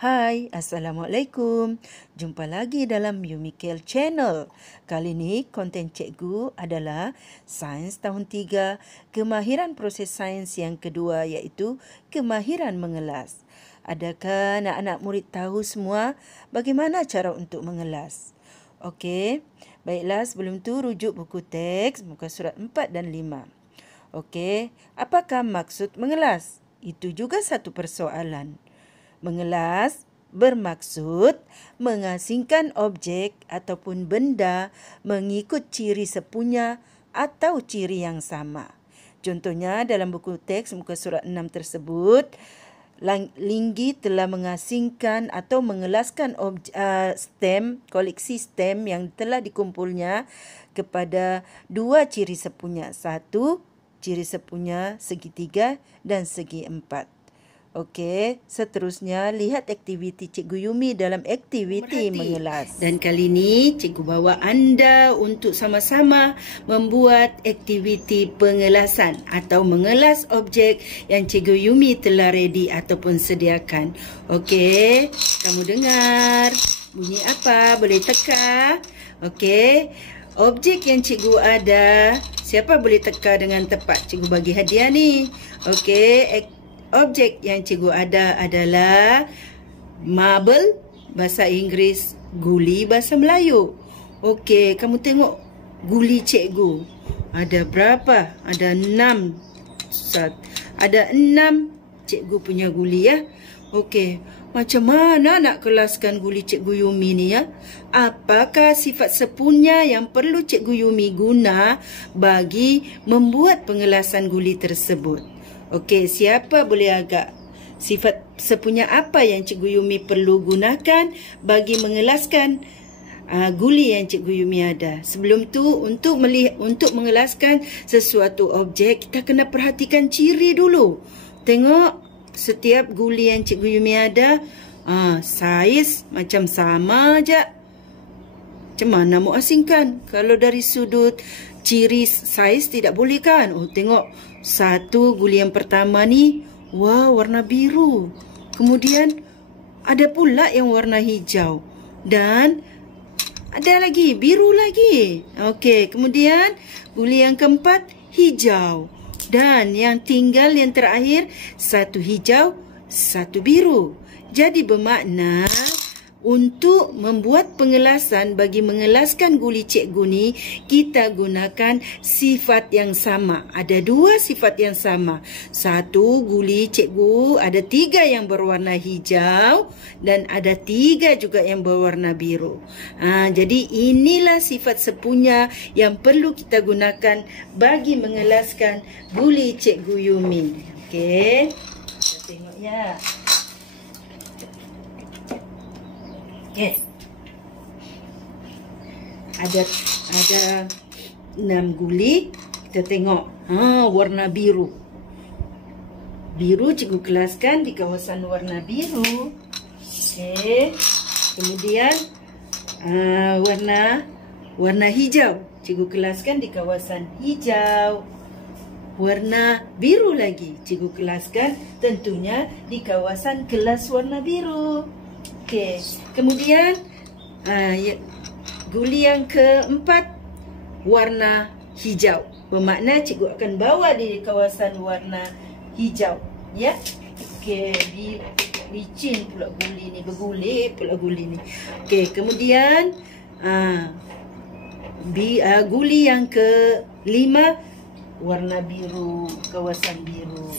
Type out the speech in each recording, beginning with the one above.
Hai, Assalamualaikum. Jumpa lagi dalam Yumikel Channel. Kali ini konten cikgu adalah Sains Tahun 3, Kemahiran Proses Sains yang kedua iaitu Kemahiran Mengelas. Adakah anak-anak murid tahu semua bagaimana cara untuk mengelas? Okey, baiklah sebelum tu rujuk buku teks muka surat 4 dan 5. Okey, apakah maksud mengelas? Itu juga satu persoalan. Mengelas bermaksud mengasingkan objek ataupun benda mengikut ciri sepunya atau ciri yang sama. Contohnya dalam buku teks muka surat 6 tersebut, Linggi telah mengasingkan atau mengelaskan stem, koleksi stem yang telah dikumpulnya kepada dua ciri sepunya. Satu, ciri sepunya segitiga dan segi empat. Okey, seterusnya lihat aktiviti Cikgu Yumi dalam aktiviti mengelas. Dan kali ini Cikgu bawa anda untuk sama-sama membuat aktiviti pengelasan atau mengelas objek yang Cikgu Yumi telah ready ataupun sediakan. Okey, kamu dengar bunyi apa? Boleh teka? Okey, objek yang Cikgu ada, siapa boleh teka dengan tepat? Cikgu bagi hadiah ni. Okey, objek yang cikgu ada adalah marble bahasa Inggeris, guli bahasa Melayu. Okey, kamu tengok guli cikgu. Ada berapa? Ada 6. Ada 6 cikgu punya guli ya. Okey, macam mana nak kelaskan guli Cikgu Yumi ni ya? Apakah sifat sepunya yang perlu Cikgu Yumi guna bagi membuat pengelasan guli tersebut? Okey, siapa boleh agak? Sifat sepunya apa yang Cikgu Yumi perlu gunakan bagi mengelaskan guli yang Cikgu Yumi ada? Sebelum tu, untuk mengelaskan sesuatu objek, kita kena perhatikan ciri dulu. Tengok setiap guli yang Cikgu Yumi ada, saiz macam sama aja. Macam mana mau asingkan? Kalau dari sudut ciri saiz tidak boleh kan? Oh, tengok. Satu guli yang pertama ni, wah, warna biru. Kemudian ada pula yang warna hijau. Dan ada lagi, biru lagi. Okey, kemudian guli yang keempat, hijau. Dan yang tinggal yang terakhir, satu hijau, satu biru. Jadi bermakna untuk membuat pengelasan bagi mengelaskan guli cikgu ni, kita gunakan sifat yang sama. Ada dua sifat yang sama. Satu, guli cikgu ada 3 yang berwarna hijau dan ada 3 juga yang berwarna biru. Jadi inilah sifat sepunya yang perlu kita gunakan bagi mengelaskan guli Cikgu Yumi. Okey, kita tengok ya. Yes. Ada 6 guli. Kita tengok. Warna biru. Biru cikgu kelaskan di kawasan warna biru. Okey. Kemudian warna hijau. Cikgu kelaskan di kawasan hijau. Warna biru lagi. Cikgu kelaskan tentunya di kawasan kelas warna biru. Okey, kemudian guli yang keempat warna hijau. Bermakna cikgu akan bawa di kawasan warna hijau, ya. Okey, licin pula guli ni, bergulir pula guli ni. Okey, kemudian guli yang kelima warna biru, kawasan biru.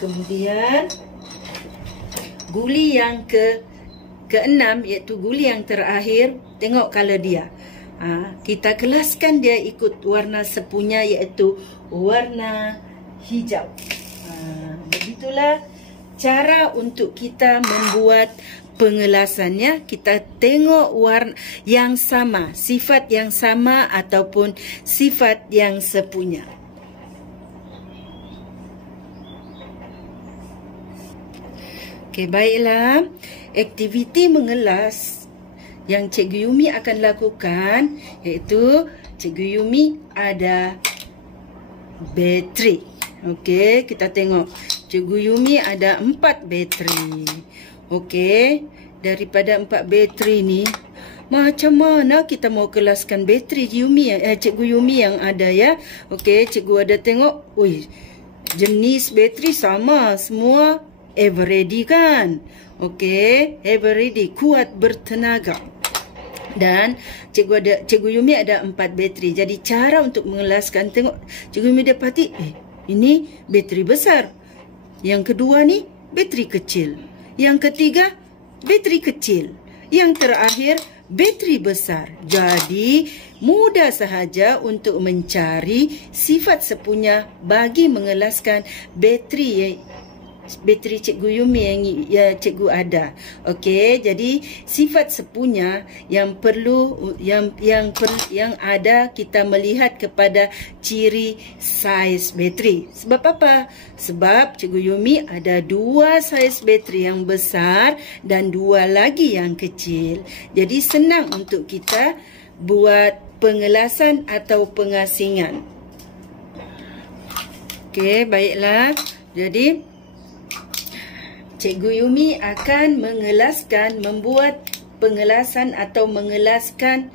Kemudian guli yang keenam iaitu guli yang terakhir, tengok color dia. Kita kelaskan dia ikut warna sepunya iaitu warna hijau. Begitulah cara untuk kita membuat pengelasannya. Kita tengok warna yang sama, sifat yang sama ataupun sifat yang sepunya. Okey, baiklah. Aktiviti mengelas yang Cikgu Yumi akan lakukan iaitu Cikgu Yumi ada bateri. Okey, kita tengok. Cikgu Yumi ada 4 bateri. Okey, daripada 4 bateri ni, macam mana kita mau kelaskan bateri Cikgu Yumi yang ada ya? Okey, cikgu ada tengok, jenis bateri sama semua, ever ready kan? Okey, ever ready, kuat bertenaga. Dan Cikgu Yumi ada 4 bateri. Jadi cara untuk mengelaskan, tengok Cikgu Yumi dapati, ini bateri besar. Yang kedua ni bateri kecil. Yang ketiga, bateri kecil. Yang terakhir, bateri besar. Jadi, mudah sahaja untuk mencari sifat sepunya bagi mengelaskan bateri Cikgu Yumi yang cikgu ada. Okey, jadi sifat sepunya yang perlu yang ada, kita melihat kepada ciri saiz bateri. Sebab apa? Sebab Cikgu Yumi ada 2 saiz bateri yang besar dan 2 lagi yang kecil. Jadi senang untuk kita buat pengelasan atau pengasingan. Okey, baiklah. Jadi Cikgu Yumi akan membuat pengelasan atau mengelaskan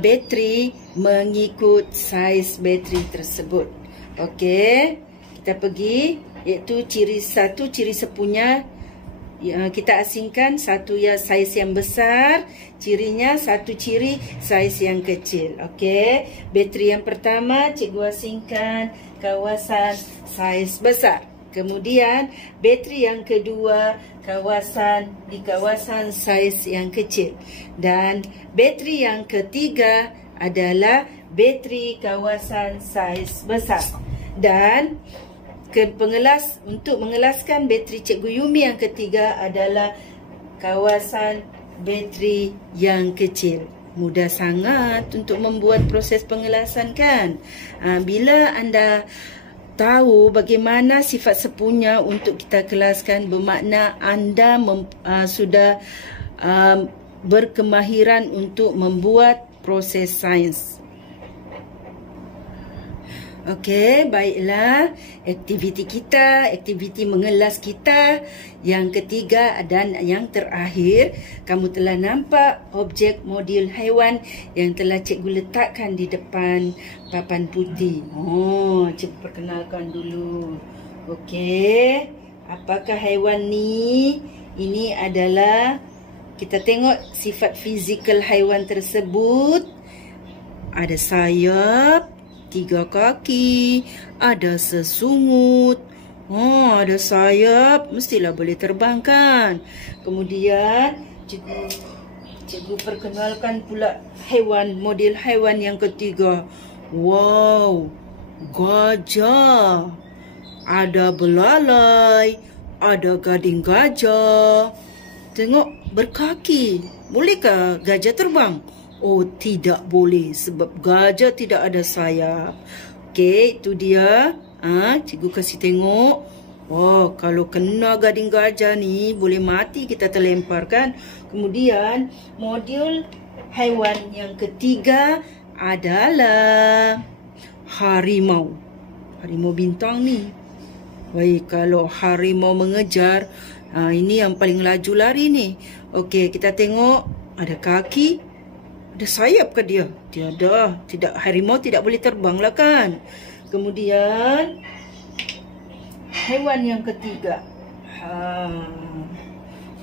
bateri mengikut saiz bateri tersebut. Okey, kita pergi, iaitu ciri sepunya kita asingkan. Satu ya saiz yang besar, cirinya satu ciri saiz yang kecil. Okey, bateri yang pertama cikgu asingkan kawasan saiz besar. Kemudian bateri yang kedua di kawasan saiz yang kecil. Dan bateri yang ketiga adalah bateri kawasan saiz besar. Dan untuk mengelaskan bateri Cikgu Yumi yang ketiga adalah kawasan bateri yang kecil. Mudah sangat untuk membuat proses pengelasan kan? Bila anda tahu bagaimana sifat sepunya untuk kita kelaskan, bermakna anda sudah berkemahiran untuk membuat proses sains. Okey, baiklah. Aktiviti mengelas kita yang ketiga dan yang terakhir, kamu telah nampak objek model haiwan yang telah cikgu letakkan di depan papan putih. Cikgu perkenalkan dulu. Okey, apakah haiwan ni? Ini adalah, kita tengok sifat fizikal haiwan tersebut. Ada sayap, 3 kaki, ada sesungut, ada sayap, mestilah boleh terbang kan. Kemudian cikgu perkenalkan pula model haiwan yang ketiga. Wow, gajah. Ada belalai, ada gading gajah. Tengok, berkaki. Bolehkah gajah terbang? Oh, tidak boleh sebab gajah tidak ada sayap. Okey, itu dia. Cikgu kasih tengok. Oh, kalau kena gading gajah ni boleh mati, kita terlempar kan. Kemudian model haiwan yang ketiga adalah harimau. Harimau bintang ni. Baik, kalau harimau mengejar, ini yang paling laju lari ni. Okey, kita tengok ada kaki. Ada sayap ke dia? Tiada. Tidak, harimau tidak boleh terbang lah kan. Kemudian haiwan yang ketiga.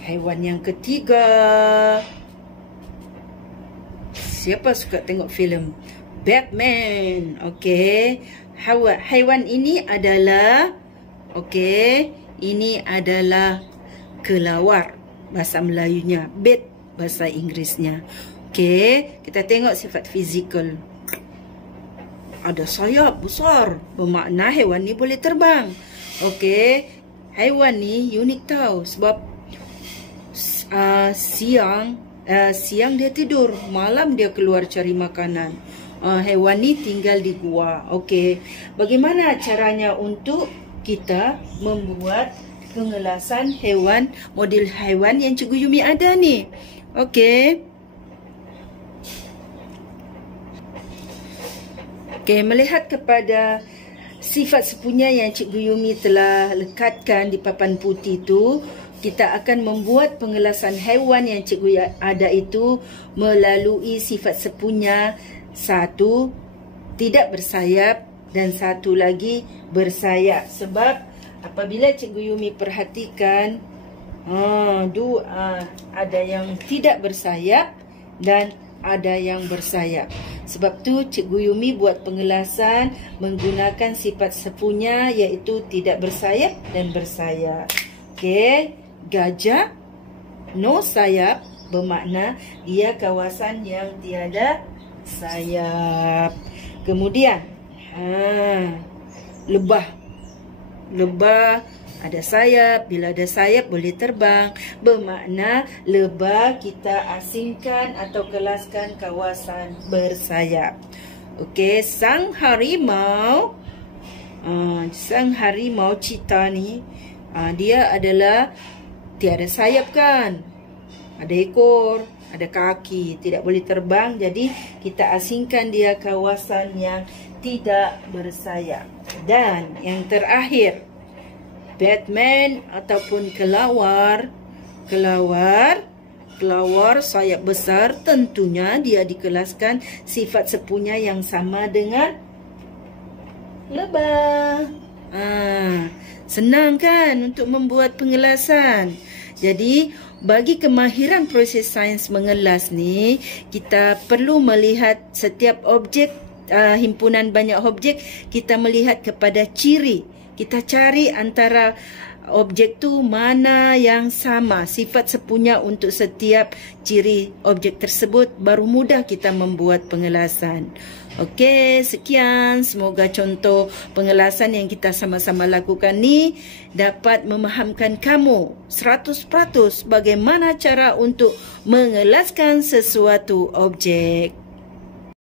Haiwan yang ketiga. Siapa suka tengok filem Batman? Okey. Haiwan ini adalah ini adalah kelawar bahasa Melayunya, bat bahasa Inggerisnya. Okey, kita tengok sifat fizikal. Ada sayap besar, bermakna haiwan ni boleh terbang. Okey, haiwan ni unik tau sebab siang dia tidur, malam dia keluar cari makanan. Haiwan ni tinggal di gua. Okey, bagaimana caranya untuk kita membuat pengelasan model haiwan yang Cikgu Yumi ada ni? Okey. Melihat kepada sifat sepunya yang Cikgu Yumi telah lekatkan di papan putih tu, kita akan membuat pengelasan haiwan yang cikgu ada itu melalui sifat sepunya. Satu, tidak bersayap, dan satu lagi bersayap. Sebab apabila Cikgu Yumi perhatikan, ada yang tidak bersayap dan ada yang bersayap. Sebab tu Cikgu Yumi buat pengelasan menggunakan sifat sepunya, iaitu tidak bersayap dan bersayap. Okey, gajah no sayap bermakna dia kawasan yang tiada sayap. Kemudian lebah. Lebah ada sayap. Bila ada sayap boleh terbang. Bermakna lebah kita asingkan atau kelaskan kawasan bersayap. Okey, sang harimau. Sang harimau cheetah ni, dia adalah tiada sayap kan? Ada ekor, ada kaki, tidak boleh terbang. Jadi kita asingkan dia kawasan yang tidak bersayap. Dan yang terakhir, Batman ataupun kelawar. Kelawar sayap besar, tentunya dia dikelaskan sifat sepunya yang sama dengan lebah. Senang kan untuk membuat pengelasan. Jadi bagi kemahiran proses sains mengelas ni, kita perlu melihat setiap objek, himpunan banyak objek, kita melihat kepada ciri. Kita cari antara objek tu mana yang sama, sifat sepunya untuk setiap ciri objek tersebut, baru mudah kita membuat pengelasan. Okey, sekian. Semoga contoh pengelasan yang kita sama-sama lakukan ni dapat memahamkan kamu 100% bagaimana cara untuk mengelaskan sesuatu objek.